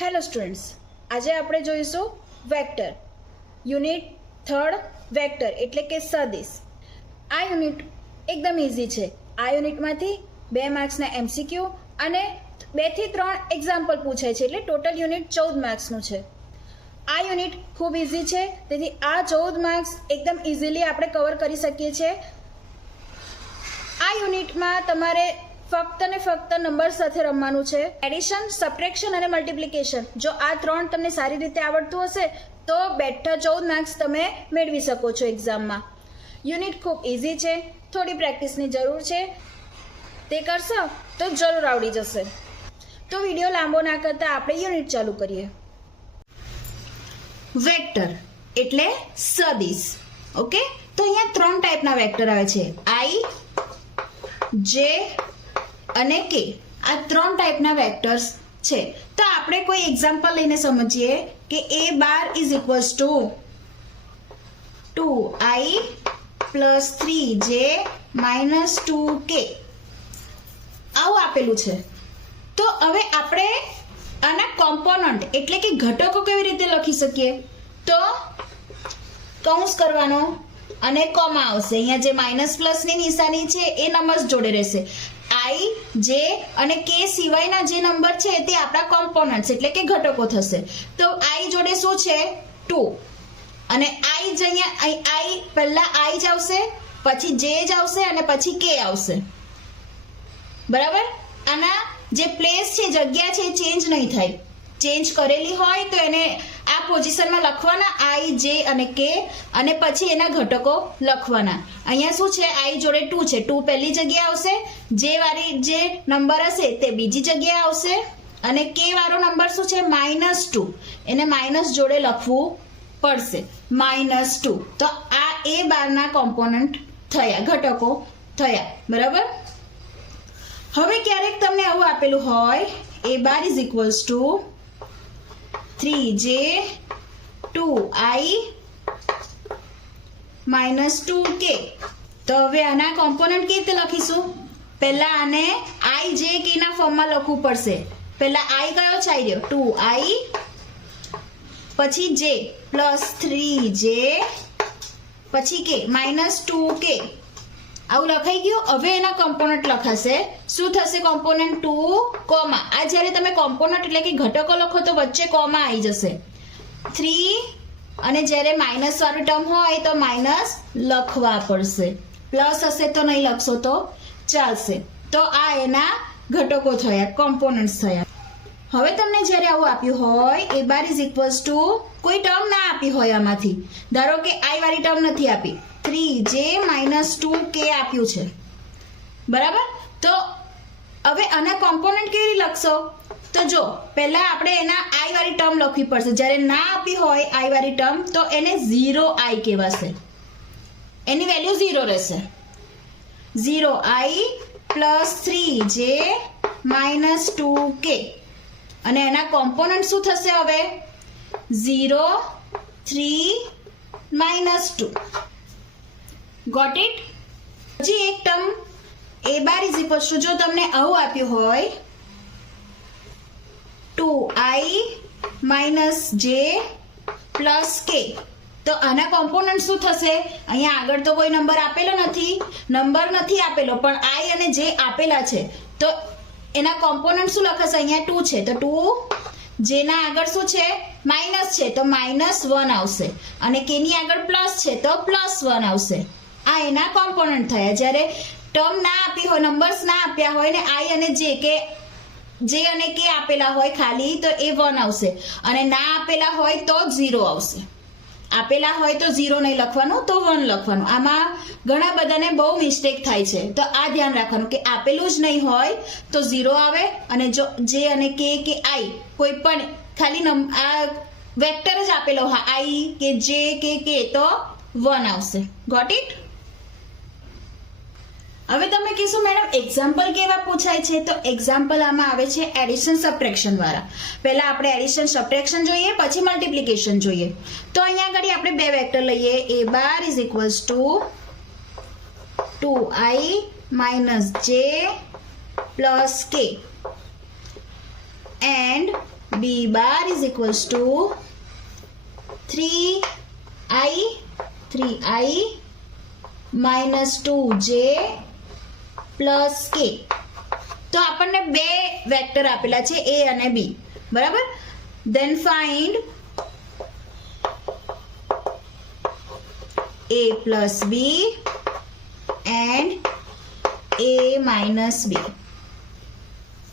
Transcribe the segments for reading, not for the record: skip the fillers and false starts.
Hello students, આજે આપણે જોઈશું વેક્ટર યુનિટ થર્ડ વેક્ટર એટલે કે સદિશ. આ યુનિટ એકદમ ઇઝી છે. આ યુનિટમાંથી 2 માર્ક્સના એમસીક્યુ અને 2 થી 3 એક્ઝામ્પલ પૂછાય છે, એટલે ટોટલ યુનિટ 14 માર્ક્સનું છે. આ યુનિટ ખૂબ ઇઝી છે, તેથી આ 14 માર્ક્સ એકદમ ઇઝીલી આપણે કવર કરી શકીએ છીએ. આ યુનિટમાં તમારે ફક્ત ને ફક્ત નંબર સાથે રમવાનું છે. એડિશન, સબટ્રેક્શન અને મલ્ટિપ્લિકેશન, જો આ 3 તમને સારી રીતે આવડતું હશે તો બેઠા 14 માર્ક્સ તમે મેળવી શકો છો એક્ઝામમાં. યુનિટ ખૂબ ઇઝી છે, થોડી પ્રેક્ટિસની જરૂર છે. તે કરશો તો જરૂર આવડી જશે. તો વિડીયો લાંબો ના કરતા આપણે યુનિટ ચાલુ કરીએ. વેક્ટર એટલે સદિશ. ઓકે, તો અહીંયા 3 ટાઈપના વેક્ટર આવે છે, આઈ, જે અને કે. આ 3 ટાઈપના વેક્ટર્સ છે. તો આપણે કોઈ એક્ઝામ્પલ લઈને સમજીએ કે a bar is equals to 2i plus 3j minus 2k આવું આપેલું છે. તો હવે આપણે આના કોમ્પોનન્ટ એટલે કે ઘટકો કેવી રીતે લખી શકીએ? તો કૌંસ કરવાનો અને કોમા આવશે. અહીંયા જે માઇનસ પ્લસની નિશાની છે એ નંબર્સ જોડે રહેશે. આઈ, જે અને કે સિવાયના જે નંબર છે તે આપણા કોમ્પોનન્ટ્સ એટલે કે ઘટકો થશે. તો આઈ જોડે શું છે? 2. અને આઈ જ અહીંયા આઈ પહેલા આઈ જ આવશે, પછી જે જ આવશે અને પછી કે આવશે. બરાબર? આના જે પ્લેસ છે, જગ્યા છે, ચેન્જ નહીં થાય. ચેન્જ કરેલી હોય તો એને આ પોઝિશનમાં લખવાના, આઈ, જે અને કે, અને પછી એના ઘટકો લખવાના. અહીંયા શું છે? આઈ જોડે 2 છે, 2 પહેલી જગ્યાએ આવશે, જે વાળી જે નંબર હશે તે બીજી જગ્યાએ આવશે, અને કે વાળો નંબર શું છે? -2. એને માઇનસ જોડે લખવું પડશે, -2. તો આ એ બારના કોમ્પોનન્ટ થયા, ઘટકો થયા. બરાબર? હવે ક્યારેક તમને આવું આપેલું હોય, a bar is equals two 3j 2i minus 2k. તો હવે આના કોમ્પોનન્ટ કેવી રીતે લખીશું? પહેલા આને i, j, k ના ફોર્મમાં લખવું પડશે. પહેલા i કયો છે? આવી રહ્યો 2i, પછી j પ્લસ 3j, પછી k માઇનસ 2k. આવું લખાઈ ગયું. હવે એના કોમ્પોનન્ટ લખાશે. શું થશે? Component 2 comma. આ જ્યારે તમે કોમ્પોનન્ટ એટલે કે ઘટકો લખો તો વચ્ચે કોમા આવી જશે. 3 અને જ્યારે માઇનસ વાળું ટર્મ હોય તો માઇનસ લખવા પડશે. પ્લસ હશે તો નહીં લખશો તો ચાલશે. તો આ એના ઘટકો થયા, કોમ્પોનન્ટ્સ થયા. હવે તમને જ્યારે આવું આપ્યું હોય, a bar is equals two કોઈ ટર્મ ના આપી હોય આમાંથી, ધારો કે આઈ વાળી ટર્મ નથી આપી, 3j માઇનસ 2k આપ્યું છે. બરાબર? તો હવે આના કોમ્પોનન્ટ કેવી રીતે લખશો? તો જો પહેલા આપણે એના આઈ વાળી ટર્મ લખવી પડશે. જ્યારે ના આપી હોય આઈ વાળી ટર્મ તો એને 0i કહેવાશે. એની વેલ્યુ 0 રહેશે. 0i plus 3j minus 2k. અને એના કોમ્પોનન્ટ શું થશે? હવે 0, 3, -2. Got it? હજી એક term a bar is equals to, જો તમને આવું આપ્યું હોય 2i minus j plus k, તો આના કોમ્પોનન્ટ શું થશે? અહીંયા આગળ તો કોઈ નંબર આપેલો નથી, આપેલો પણ i અને j આપેલા છે. તો એના કોમ્પોનન્ટ શું લખાશે? અહીંયા 2 છે તો 2, જેના આગળ શું છે? માઇનસ છે તો -1 આવશે, અને k ની આગળ પ્લસ છે તો +1 આવશે. આ એના કોમ્પોનન્ટ થયા. જ્યારે ટર્મ ના આપી હોય, નંબર્સ ના આપ્યા હોય ને આઈ અને જે અને કે આપેલા હોય ખાલી, તો એ 1 આવશે, અને ના આપેલા હોય તો 0 આવશે. આપેલા હોય તો 0 નહીં લખવાનું, તો 1 લખવાનું. આમાં ઘણા બધાને બહુ મિસ્ટેક થાય છે, તો આ ધ્યાન રાખવાનું કે આપેલું જ નહીં હોય તો 0 આવે, અને જો જે અને કે આઈ કોઈ પણ ખાલી આ વેક્ટર જ આપેલો હોય, આઈ કે જે કે તો 1 આવશે. Got it? હવે તમે કહેશો મેડમ એક્ઝામ્પલ કેવા પૂછાય છે? તો એક્ઝામ્પલ આમાં આવે છે એડિશન, સબટ્રેક્શન વાળા. પહેલા આપણે એડિશન, સબટ્રેક્શન જોઈએ, પછી મલ્ટિપ્લિકેશન જોઈએ. તો અહીંયા આગળ આપણે 2 વેક્ટર લઈએ. a bar is equals to 2i minus j plus k, and B bar is equals to 3i minus 2j plus K. તો આપણને બે વેક્ટર આપેલા છે એ અને બી, બરાબર. Then find a plus B and a minus B.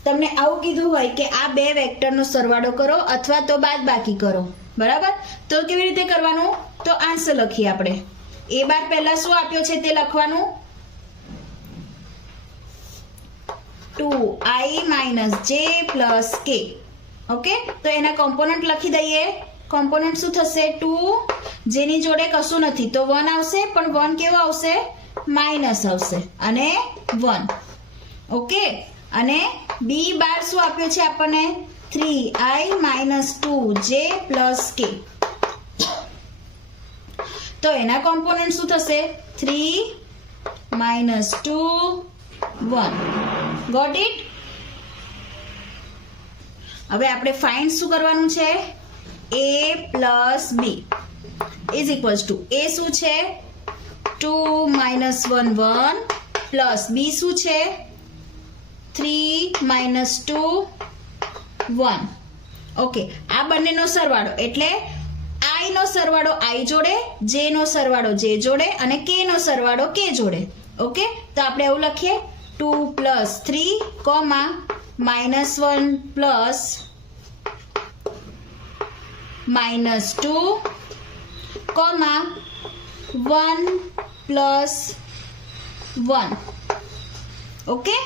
તમને આવું કીધું હોય કે આ બે વેક્ટરનો સરવાળો કરો અથવા તો બાદબાકી કરો, બરાબર. તો કેવી રીતે કરવાનું? તો આન્સર લખીએ આપણે. a બાર પહેલા શું આપ્યો છે તે લખવાનું, 2i માઇનસ j પ્લસ કે. ઓકે, તો એના કોમ્પોનન્ટ લખી દઈએ. કોમ્પોનન્ટ શું થશે? 2 જેની જોડે કશું નથી તો 1 આવશે, પણ 1 કેવો આવશે? માઇનસ આવશે, અને 1. ઓકે, અને બી બાર શું આપ્યો છે આપણને? 3i minus 2j plus K. તો એના કોમ્પોનન્ટ શું થશે? 3 માઇનસ 2 1. Got it? હવે આપણે ફાઇન્ડ શું કરવાનું છે? a plus B is equals to a શું છે? 2 માઇનસ 1 1 પ્લસ બી શું છે? 3 માઇનસ 2 1. ઓકે, આ બંનેનો સરવાળો એટલે i નો સરવાળો i જોડે, j નો સરવાળો j જોડે અને k નો સરવાળો k જોડે. ઓકે, તો આપણે એવું લખીએ 2 plus 3 comma minus 1 plus minus 2 comma 1 plus 1. Okay,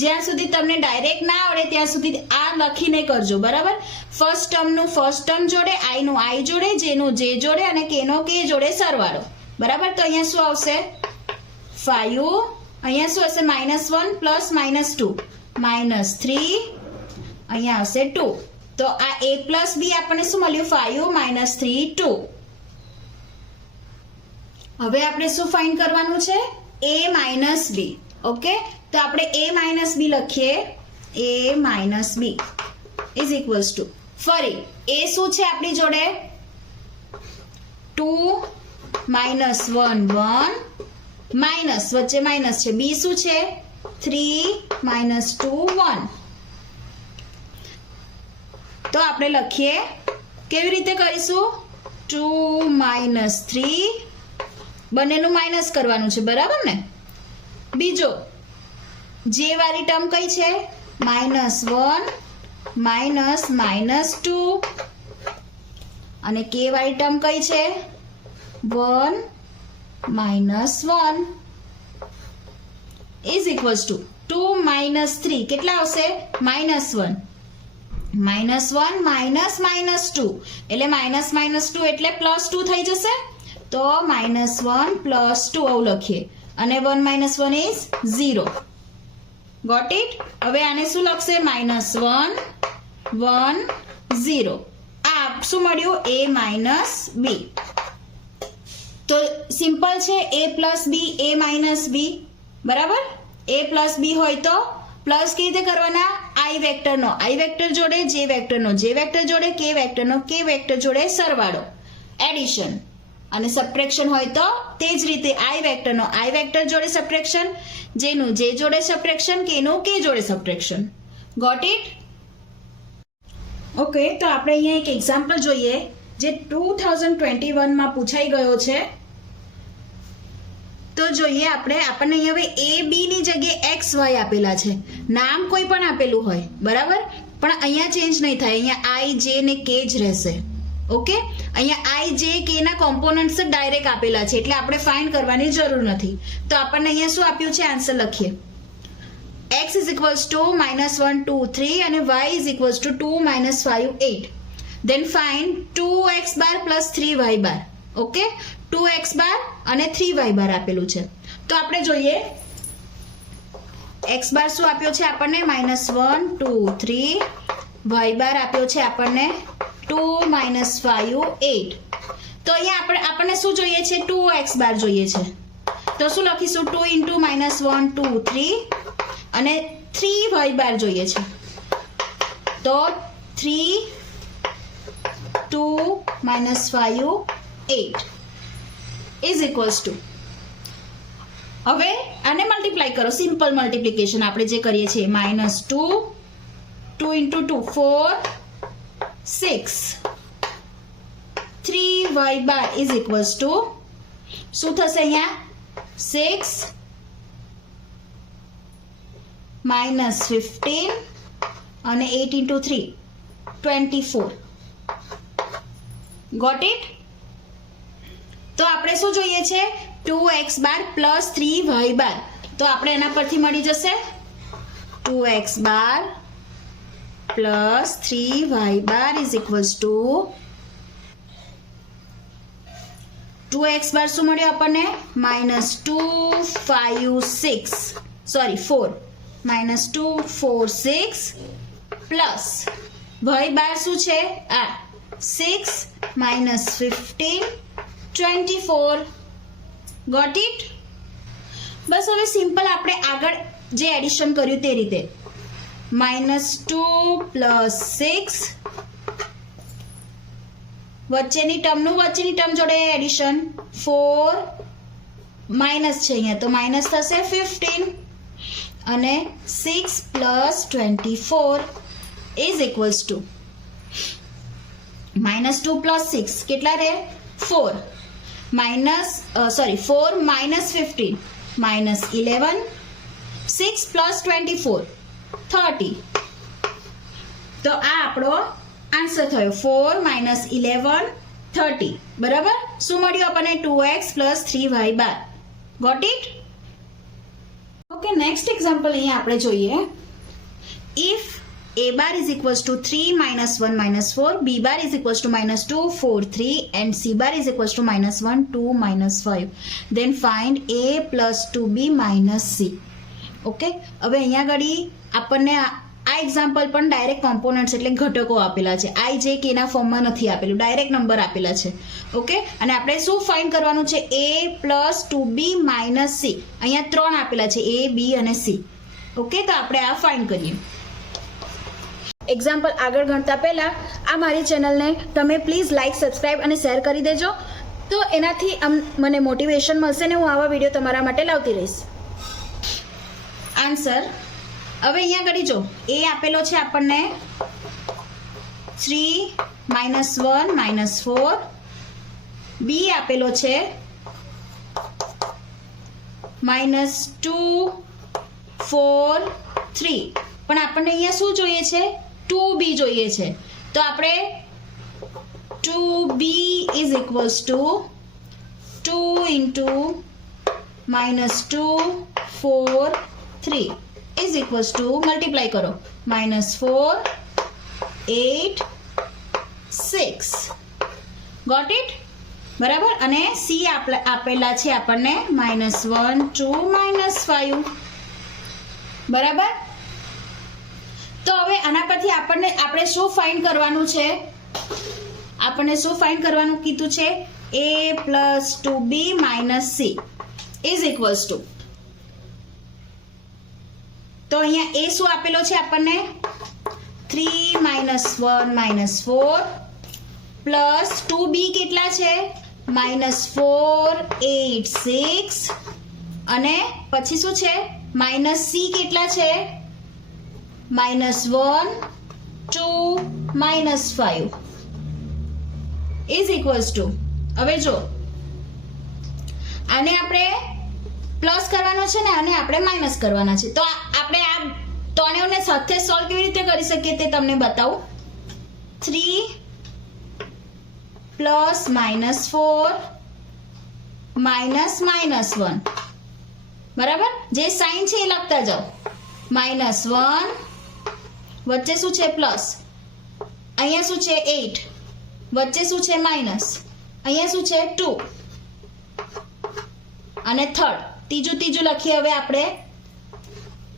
જ્યાં સુધી તમને ડાયરેક્ટ ના આવડે ત્યાં સુધી આ લખીને કરજો, બરાબર. ફર્સ્ટ ટર્મનું ફર્સ્ટ ટર્મ જોડે, i નું i જોડે, j નું j જોડે અને k નો k જોડે સરવાળો, બરાબર. તો અહીંયા શું આવશે? 5. અહીંયા શું હશે? -1 પ્લસ -2 -3. અહીંયા આવશે 2. તો આ a પ્લસ બી આપણને શું મળ્યું? 5 - 3 2. હવે આપણે શું ફાઇન્ડ કરવાનું છે? a minus B. ઓકે, તો આપણે a માઇનસ બી લખીએ. a minus B is equals to, ફરી a શું છે આપણી જોડે? 2 માઇનસ 1 1 માઇનસ વચ્ચે માઇનસ છે. બી શું છે? 3 માઇનસ 2 1. તો આપણે લખીએ, કેવી રીતે કરીશું? 2 માઇનસ 3, બંનેનું માઇનસ કરવાનું છે, બરાબર ને. બીજો જે વાળી ટર્મ કઈ છે? -1 માઇનસ -2 અને કે વાળી ટર્મ કઈ છે? 1 -1 ઇઝ ઇક્વલ્સ ટુ 2 માઇનસ 3 કેટલા આવશે? -1 -1 માઇનસ -2 એટલે -2 એટલે +2 થઈ જશે. તો -1 +2 આવું લખીએ અને 1 - 1 ઇઝ 0. Got it? હવે આને શું લખશે? -1 1 0. આ શું મળ્યું? a minus B. તો સિમ્પલ છે, a plus B a minus B, બરાબર. a પ્લસ બી હોય તો પ્લસ કેવી રીતે કરવાના? i વેક્ટરનો i વેક્ટર જોડે, j વેક્ટરનો j વેક્ટર જોડે, k વેક્ટરનો k વેક્ટર જોડે સરવાળો, એડિશન. અને સબટ્રેક્શન હોય તો તે જ રીતે i વેક્ટરનો i વેક્ટર જોડે સબટ્રેક્શન, j નું j જોડે સબટ્રેક્શન, k નું k જોડે સબટ્રેક્શન. Got it? ઓકે, તો આપણે અહીંયા એક એક્ઝામ્પલ જોઈએ જે 2021 માં પૂછાઈ ગયો છે. તો જોઈએ આપણે, આપણને અહીંયા હવે a b ની જગ્યાએ x y આપેલા છે. નામ કોઈ પણ આપેલું હોય, બરાબર, પણ અહીંયા ચેન્જ નહીં થાય. અહીંયા i j ને k જ રહેશે. ઓકે, અહીંયા i j k ના કોમ્પોનન્ટ્સ ડાયરેક્ટ આપેલા છે એટલે આપણે ફાઇન્ડ કરવાની જરૂર નથી. તો આપણને અહીંયા શું આપ્યું છે? આન્સર લખીએ. x is equals to -1 2 3 અને y is equals to 2 - 5 8. Then find 2x bar plus 3y bar. Okay, 2x bar અને 3y bar આપેલું છે. તો આપણે જોઈએ x bar શું આપ્યો છે આપણને? -1 2 3. y bar આપ્યો છે આપણને 2 - 5 8. તો અહીંયા આપણને શું જોઈએ છે? 2x bar જોઈએ છે. તો શું લખીશું? 2 × -1 2 3 અને 3y bar જોઈએ છે. તો 3 2 minus 5 8 is equals to, હવે આને મલ્ટીપ્લાય કરો, સિમ્પલ મલ્ટીપ્લિકેશન આપણે જે કરીએ છીએ, -2 2 into 2 4 6 3y bar is equals to, શું થશે અહીંયા 6 minus 15 અને 8 into 3 24. Got it? તો આપણે શું જોઈએ છે, 2x બાર પ્લસ 3y બાર. તો આપણે એના પરથી મળી જશે 2x bar plus 3y bar is equals two 2x બાર શું મળ્યું આપણને, -2 5 6 સોરી 4 -2 4 6 પ્લસ y બાર શું છે આ 6 minus 15 24. Got it? બસ હવે સિમ્પલ આપણે આગળ જે એડિશન કર્યું તે રીતે, -2 પ્લસ 6 વચ્ચેની ટર્મ જોડે એડિશન 4 માઇનસ છે અહીંયા તો માઇનસ થશે 15 અને 6 plus 24 is equals two -2 plus 6 કેટલા રહે 4 4 minus 15 minus 11 6 plus 24 30. તો આ આપણો આન્સર થયો 4 minus 11 30. બરાબર? શું મળ્યું આપણને 2x plus 3y bar. Got it? Okay, next example અહીંયા આપણે જોઈએ. If a bar is equals to 3 minus 1 minus 4, b bar is equals to -2 4 3 and c bar is equals to -1 2 minus 5, then find a plus 2b minus c. Okay, હવે અહીંયા આગળ આપણને આ example પણ direct components એટલે ઘટકો આપેલા છે. i j k ના ફોર્મમાં નથી આપેલું, ડાયરેક્ટ નંબર આપેલા છે. ઓકે, અને આપણે શું ફાઇન્ડ કરવાનું છે, a plus 2b minus c. અહીંયા 3 આપેલા છે, a b અને c. ઓકે, તો આપણે આ ફાઇન્ડ કરીએ. એક્ઝામ્પલ આગળ ગણતા પહેલાં આ મારી ચેનલને તમે પ્લીઝ લાઇક, સબસ્ક્રાઇબ અને શેર કરી દેજો, તો એનાથી મને મોટિવેશન મળશે ને હું આવા વિડીયો તમારા માટે લાવતી રહીશ. આન્સર હવે અહીંયા આગળ જો એ આપેલો છે આપણને 3 -1 -4, બી આપેલો છે -2 4 3, પણ આપણને અહીંયા શું જોઈએ છે, 2b જોઈએ છે. તો આપણે 2b is equals to 2 into -2 4 3 is equals to multiply કરો -4 8 6. Got it? બરાબર? અને c આપેલા છે આપણને -1 2 -5. બરાબર? તો હવે આના પરથી આપણે શું ફાઇન્ડ કરવાનું છે, આપણને શું ફાઇન્ડ કરવાનું કીધું છે, a plus 2b minus c is equals to, તો અહીંયા a શું આપેલો છે આપણને 3 -1 -4 પ્લસ 2b કેટલા છે -4 8 6 અને પછી શું છે -c કેટલા છે -1 2 -5 is equals to, હવે જો આને આપણે પ્લસ કરવાનો છે ને અને આપણે માઇનસ કરવાના છે. તો આપણે આ ત્રણેયને સાથે સોલ્વ કેવી રીતે કરી શકીએ તે તમને બતાવું. 3 પ્લસ -4 -1, બરાબર? જે સાઇન છે એ લખતા જાઓ. -1 વચ્ચે શું છે પ્લસ, અહીંયા શું છે 8, વચ્ચે શું છે માઇનસ, અહીંયા શું છે 2 અને ત્રીજું લખીએ હવે આપણે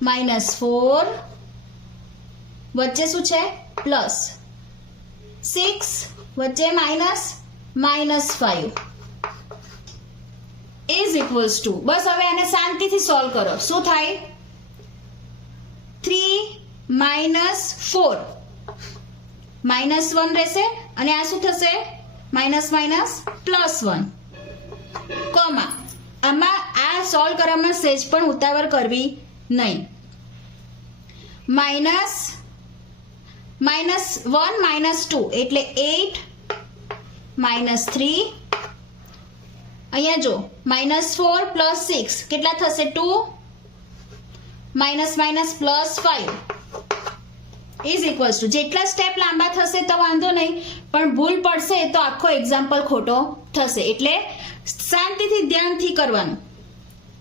-4 વચ્ચે શું છે પ્લસ 6 વચ્ચે -5 ઇઝ ઇક્વલ્સ ટુ, બસ હવે આને શાંતિથી સોલ્વ કરો. શું થાય 3 -4 -1 રહેશે અને આ શું થશે માઇનસ માઇનસ +1 કોમા આમાં આ સોલ્વ કરવામાં સહેજ પણ ઉતાવળ કરવી નહીં. -1 -2 એટલે 8 -3 અહીંયા જો -4 + 6 કેટલા થશે 2 -5 ઇઝ ઇક્વલ્સ ટુ જેટલા સ્ટેપ લાંબા થશે તો વાંધો નહીં પણ ભૂલ પડશે તો આખો એક્ઝામ્પલ ખોટો થશે એટલે શાંતિથી ધ્યાનથી કરવાનું.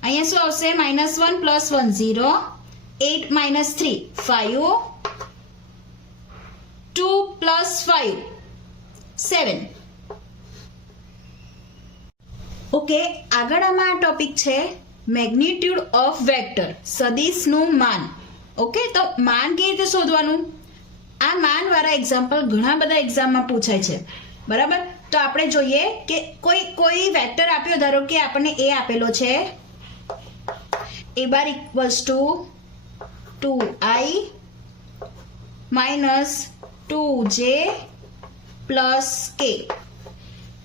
અહીંયા શું આવશે -1 + 1 0 8 -3 5 2 + 5 7. ઓકે આગળ આમાં આ ટોપિક છે મેગ્નિટ્યુડ ઓફ વેક્ટર સદિશનું માન. ઓકે તો માન કેવી રીતે શોધવાનું આ માન વાળા એક્ઝામ્પલ ઘણા બધા એક્ઝામમાં પૂછાય છે બરાબર. તો આપણે જોઈએ કે કોઈ વેક્ટર આપ્યો ધારો કે આપણને એ આપેલો છે a bar equals to 2i minus 2j plus k.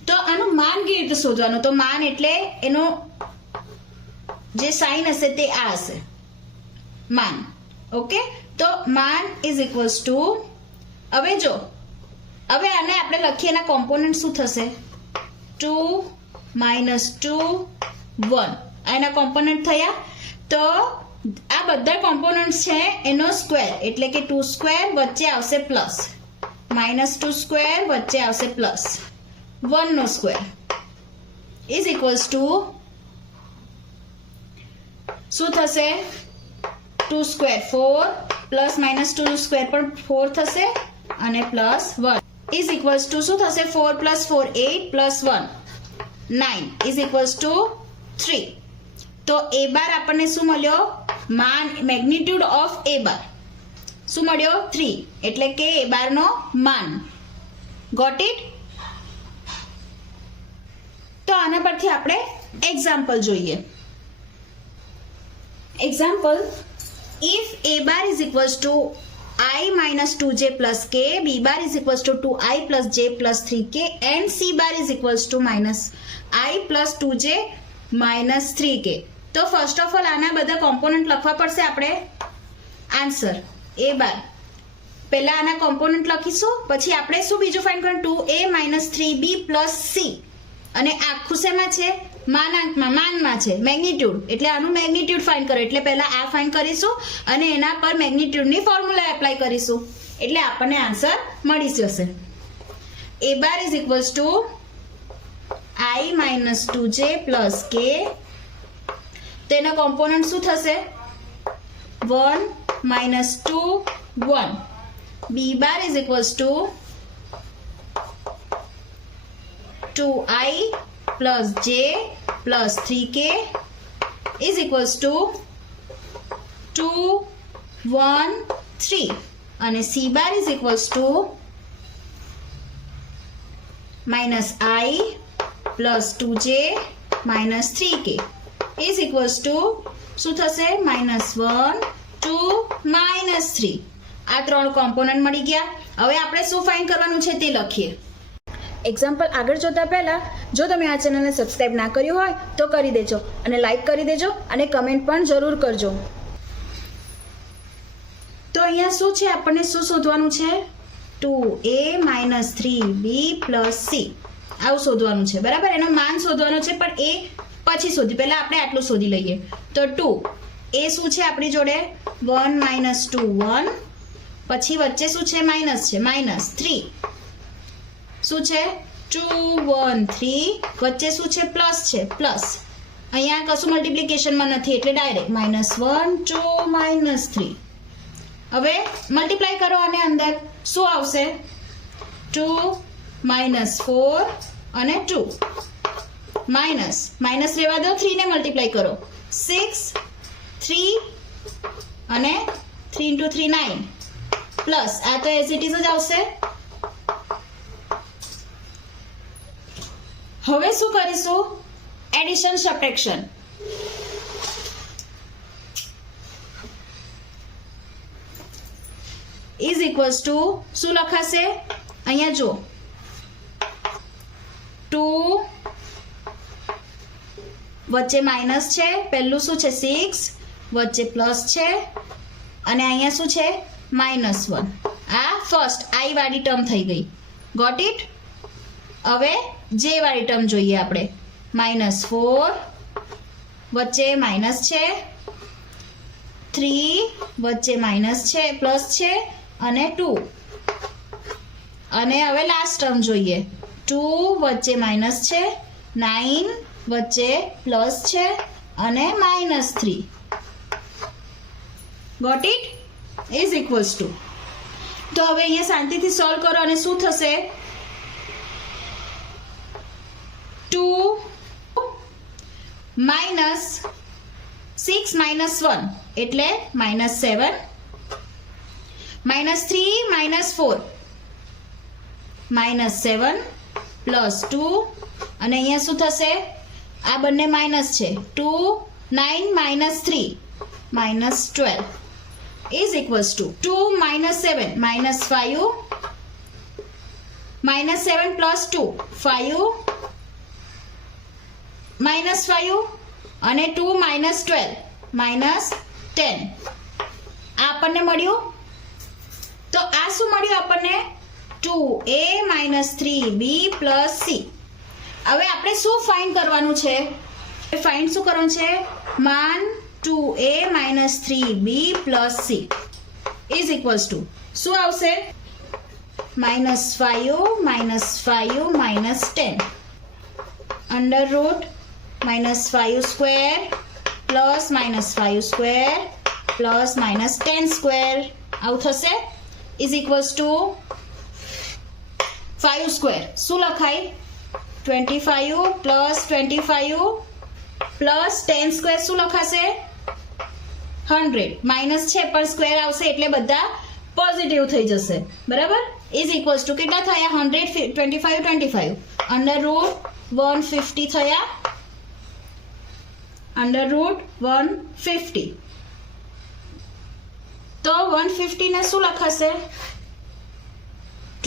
તો આનું માન કેવી રીતે શોધવાનું તો માન એટલે એનો જે સાઇન હશે તે આ હશે માન. ઓકે તો માન ઇઝ ઇક્વલ્સ ટુ હવે જો હવે આને આપણે લખીએ એના કોમ્પોનન્ટ શું થશે 2 -2 1 એના કોમ્પોનન્ટ થયા. તો આ બધા કોમ્પોનન્ટ છે એનો સ્ક્વેર એટલે કે 2 સ્ક્વેર વચ્ચે આવશે પ્લસ -2 સ્ક્વેર વચ્ચે આવશે પ્લસ 1 નો સ્ક્વેર ઇઝ ઇક્વલ્સ ટુ શું થશે 2 સ્ક્વેર 4 પ્લસ -2 સ્ક્વેર પણ 4 થશે અને પ્લસ 1 ઇઝ ઇક્વલ્સ ટુ શું થશે 4 + 4 8 + 1 9 ઇઝ ઇક્વલ્સ ટુ 3. તો a બાર આપણને શું મળ્યો માન મેગ્નિટ્યુડ ઓફ a બાર શું મળ્યો 3 એટલે કે a બાર નો માન. Got it. તો આના પરથી આપણે એક્ઝામ્પલ જોઈએ. Example if a bar is equals to I minus 2j plus k, b bar is equals to 2i plus j plus 3k and c bar is equals to minus I plus 2j minus 3k. તો first of all આના બધા component લખવા પડશે આપણે. Answer a bar પહેલા આના component લખીશું પછી આપણે શું બીજું ફાઇન્ડ કરવાનું 2a - 3b plus c અને આખું શેમાં છે માનમાં છે મેગ્નિટ્યુડ એટલે આનું મેગ્નિટ્યુડ ફાઇન્ડ કરો એટલે પહેલા આ ફાઇન્ડ કરીશું અને એના પર મેગ્નિટ્યુડની ફોર્મ્યુલા એપ્લાય કરીશું એટલે આપણને આન્સર મળી જશે. a bar is equals to I minus 2j plus k તેનો કોમ્પોનન્ટ શું થશે 1 - 2 1. b bar is equals to 2i plus j plus 3k is equals to 2 1 3 અને c bar is equals to minus I plus 2j minus 3k is equals to શું થશે -1 2 -3. આ ત્રણ component મળી ગયા. હવે આપણે શું ફાઇન્ડ કરવાનું છે તે લખીએ. એક્ઝામ્પલ આગળ જોતા પહેલા જો તમે આ ચેનલને સબસ્ક્રાઇબ ના કર્યું હોય તો કરી દેજો અને લાઈક કરી દેજો અને કમેન્ટ પણ જરૂર કરજો. તો અહીંયા શું છે આપણને શું શોધવાનું છે 2a - 3b plus c આવું શોધવાનું છે બરાબર. એનો માન શોધવાનો છે પણ એ પછી શોધી પહેલા આપણે આટલું શોધી લઈએ. તો 2 એ શું છે આપણી જોડે 1 - 2 1 પછી વચ્ચે શું છે માઇનસ છે -3 શું છે 2 1 3 વચ્ચે શું છે પ્લસ છે પ્લસ અહીંયા કશું મલ્ટીપ્લિકેશનમાં નથી એટલે ડાયરેક્ટ -1 2 -3. હવે મલ્ટીપ્લાય કરો અને અંદર શું આવશે 2 -4 અને 2 માઇનસ રહેવા દો 3 ને મલ્ટીપ્લાય કરો 6 3 અને 3 × 3 9 પ્લસ આ તો એઝ ઇટ ઇઝ જ આવશે. હવે શું કરીશું addition subtraction. Is equals to શું લખાશે અહીંયા જો 2 વચ્ચે માઇનસ છે, પહેલું શું છે 6, વચ્ચે પ્લસ છે અને અહીંયા શું છે -1. આ ફર્સ્ટ આઈ વાળી ટર્મ થઈ ગઈ. Got it. હવે જે વાળી ટર્મ જોઈએ આપણે. -4 વચ્ચે માઇનસ છે, 3 વચ્ચે માઇનસ છે પ્લસ છે અને 2. અને હવે લાસ્ટ ટર્મ જોઈએ. 2 વચ્ચે માઇનસ છે, 9 વચ્ચે પ્લસ છે અને -3. Got it. Is equals to. તો હવે અહીંયા શાંતિથી સોલ્વ કરો અને શું થશે 2 -6 -1 એટલે -7, -3 -4 -7 +2 અને અહીંયા શું થશે આ બંને માઇનસ છે 2 9 -3 -12 is equals to 2 -7 -5 -7 + 2 5 -5 અને 2 -12 -10 આ આપણને મળ્યું. તો આ શું મળ્યું આપણને 2a - 3b + c. હવે આપણે શું ફાઇન્ડ કરવાનું છે ફાઇન્ડ શું કરવાનું છે માન 2a - 3b + c is equals to શું આવશે -5 -10 under root -5 square plus -5 square plus -10 square આવું થશે is equals to 5 square શું લખાય 25 plus 25 plus 10 square શું લખાશે 100 માઇનસ છે પણ સ્ક્વેર આવશે એટલે બધા પોઝિટિવ થઈ જશે બરાબર. ઇઝ ઇક્વલ્સ ટુ કેટલા થયા 100 25 અંડર રૂટ 150 થયા અંડર રૂટ 150. તો 150 ને શું લખાશે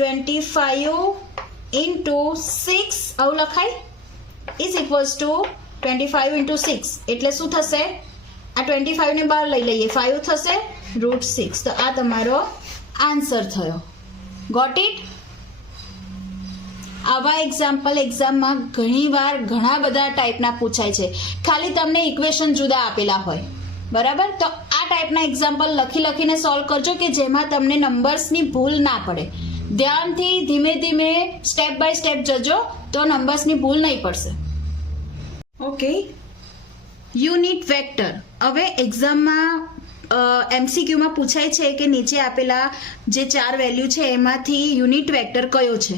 25 into 6 આવું લખાય ઇઝ ઇક્વલ્સ ટુ 25 into 6 એટલે શું થશે આ 25 ને બહાર લઈ લઈએ 5 થશે √6. તો આ તમારો આન્સર થયો. Got it. આવા એક્ઝામ્પલ એક્ઝામમાં ઘણીવાર ઘણા બધા ટાઈપના પૂછાય છે. ખાલી તમને ઇક્વેશન જુદા આપેલા હોય બરાબર. તો આ ટાઈપના એક્ઝામ્પલ લખીને સોલ્વ કરજો કે જેમાં તમને નંબર્સની ભૂલ ના પડે. ધ્યાનથી ધીમે ધીમે સ્ટેપ બાય સ્ટેપ જજો તો નંબર્સની ભૂલ નહીં પડશે. ઓકે. Unit vector. હવે એક્ઝામમાં એમસીક્યુમાં પૂછાય છે કે નીચે આપેલા જે 4 વેલ્યુ છે એમાંથી યુનિટ વેક્ટર કયો છે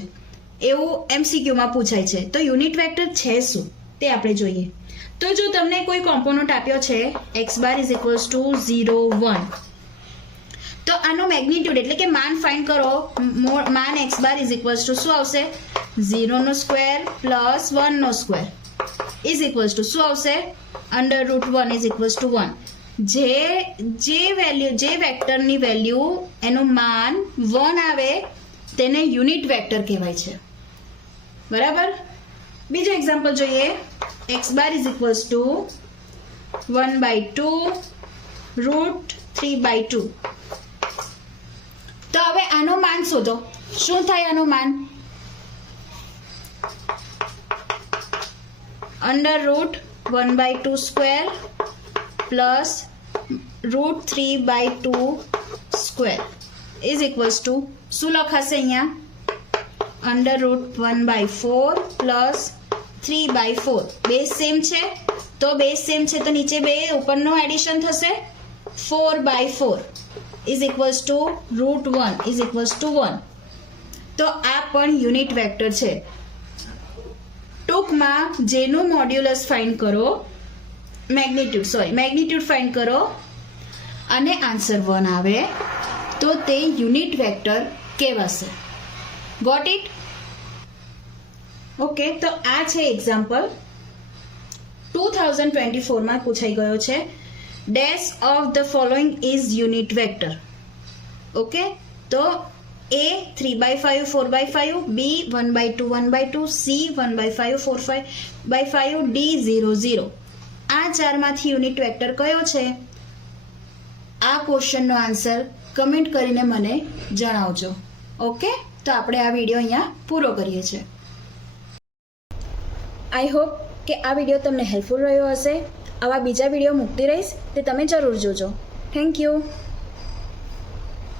એવું એમસીક્યુમાં પૂછાય છે. તો યુનિટ વેક્ટર છે શું તે આપણે જોઈએ. તો જો તમને કોઈ કોમ્પોનન્ટ આપ્યો છે x bar is equals two 0 1 તો આનો મેગ્નિટ્યુડ એટલે કે માન ફાઇન્ડ કરો. માન x bar is equals to શું આવશે 0 નો સ્ક્વેર પ્લસ 1 નો સ્ક્વેર ઇઝ ઇક્વલ્સ ટુ શું આવશે under root 1 is equals to 1. જે વેક્ટરની વેલ્યુ એનું માન 1 આવે તેને યુનિટ વેક્ટર કહેવાય છે બરાબર. બીજો એક્ઝામ્પલ જોઈએ. x bar is equals to 1/2 root 3/2. તો હવે આનો માન શોધો. શું થાય આનું માન under root 1/2 square plus root 3/2 square is equals to શું લખાશે અહીંયા under root 1/4 plus 3/4. Base same છે તો બેઝ સેમ છે તો નીચે બે ઉપરનો એડિશન થશે 4/4 is equals to root 1 is equals to 1. તો આ પણ યુનિટ વેક્ટર છે. ટૂંકમાં જેનું મોડ્યુલસ ફાઇન્ડ કરો મેગ્નિટ્યુડ ફાઇન્ડ કરો અને આન્સર 1 આવે તો તે યુનિટ વેક્ટર કહેવાશે. Got it. ઓકે. તો આ છે એક્ઝામ્પલ 2024માં પૂછાઈ ગયો છે. Dash of the following is unit vector. Okay. તો A 3/5 4/5, B 1/2 1/2, C 1/5 4/5, D 0 0. આ ચારમાંથી યુનિટ વેક્ટર કયો છે? આ ક્વેશ્ચનનો આન્સર કમેન્ટ કરીને મને જણાવજો. ઓકે, તો આપણે આ વિડીયો અહીંયા પૂરો કરીએ છીએ. આઈ હોપ કે આ વિડીયો તમને હેલ્પફુલ રહ્યો હશે. આવા બીજા વિડીયો મૂકતી રહીશ તે તમે જરૂર જોજો. Thank you.